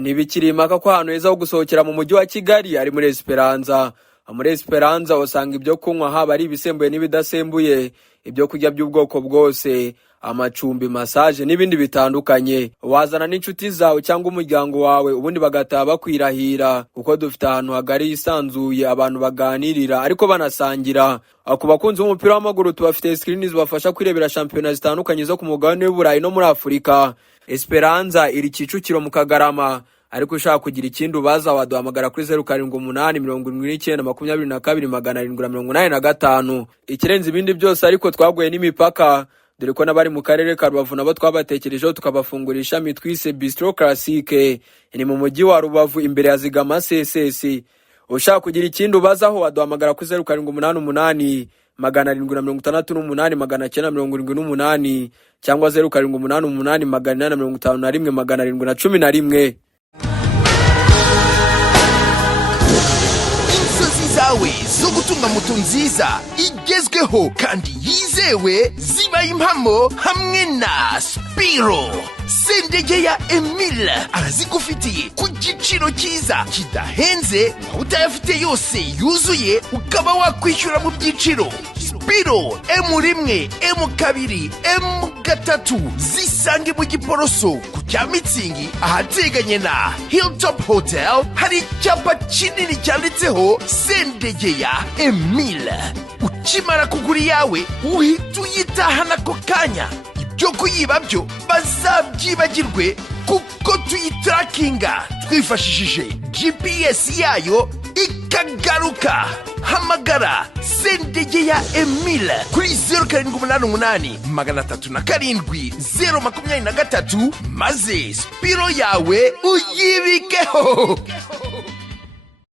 Ntibikiri impaka ko ahantu heza ho gusohokera mu mujyi wa Kigali ari muri Esperanza. Muri Esperanza usanga ibyo kunywa haba ari ibisembuye n'ibidasembuye, ibyo kurya by'ubwoko bwose, amacumbi, massage n'ibindi bitandukanye. Wazana n'inshuti zawe cyangwa umuryango wawe ubundi bagataha bakwirahira, kuko dufite ahantu hagari hisanzuye abantu baganirira ariko banasangira. Ku bakunzi b'umupira w'amaguru tubafite screens bafasha kwirebera shampiyona zitandukanye zo ku mugabane w'Uburayi no muri Afurika. Esperanza iri Kicukiro mu Kagarama, ariko ushaka kugira ikindi ubaza waduhamagara kuri 0787222785. Ikirenze ibindi byose ariko twaguye n'imipaka, dore ko nabari mu karere ka Rubavu nabo twabatekerejeho tukabafungurisha mitwise Bistro Classique ni mu mujyi wa Rubavu imbere ya Zigama CSS. Ushaka kugira ikindi ubazaho waduhamagara kuri 0788768978 cyangwa 0788851711. Inzozi zawe zo gutunga moto nziza igezweho kandi yizewe zibaye impamo hamwe na Spiro. Sendege ya Emile arazigufitiye ku giciro cyiza kidahenze, utayafite yose yuzuye ukaba wakwishyura mu byiciro. Spiro M1, M2, M3 zisange mu Giporoso ku cya Mitsingi ahateganye na Hilltop Hotel. Hari icyapa kinini cyanditseho Sendege ya Emile. Ukimara kugura yawe uhita uyitahana ako kanya. Ibyo kuyiba byo bazabyibagirwe kuko tuyitrakinga twifashishije GPS yayo ikagaruka. Hamagara Sendege ya Emile kuri 0788377023 maze Spiro yawe uyibikeho.